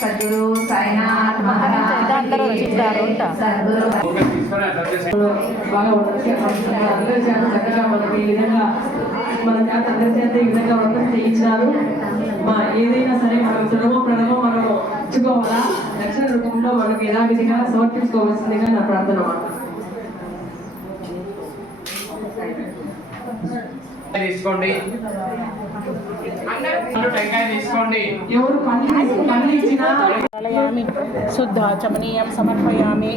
సద్గురు సాయినాథ్ మహారాజ్ అందరూ బాగా అందరి చేత చక్కగా మనకి ఈ విధంగా మన చేత అందరి చేత ఈ విధంగా వ్రతం చేయించారు. ఏదైనా సరే మనం తులమో ప్రణమో మనం ఇచ్చుకోవాలా, దక్షిణ రూపంలో మనకి యథావిధిగా సమర్పించుకోవాల్సిందిగా నా ప్రార్థన. తీసుకోండి, టెంకాయ తీసుకోండి. ఎవరు పన్ను ఇచ్చినా శుద్ధ చమనీయం సమర్పయామి.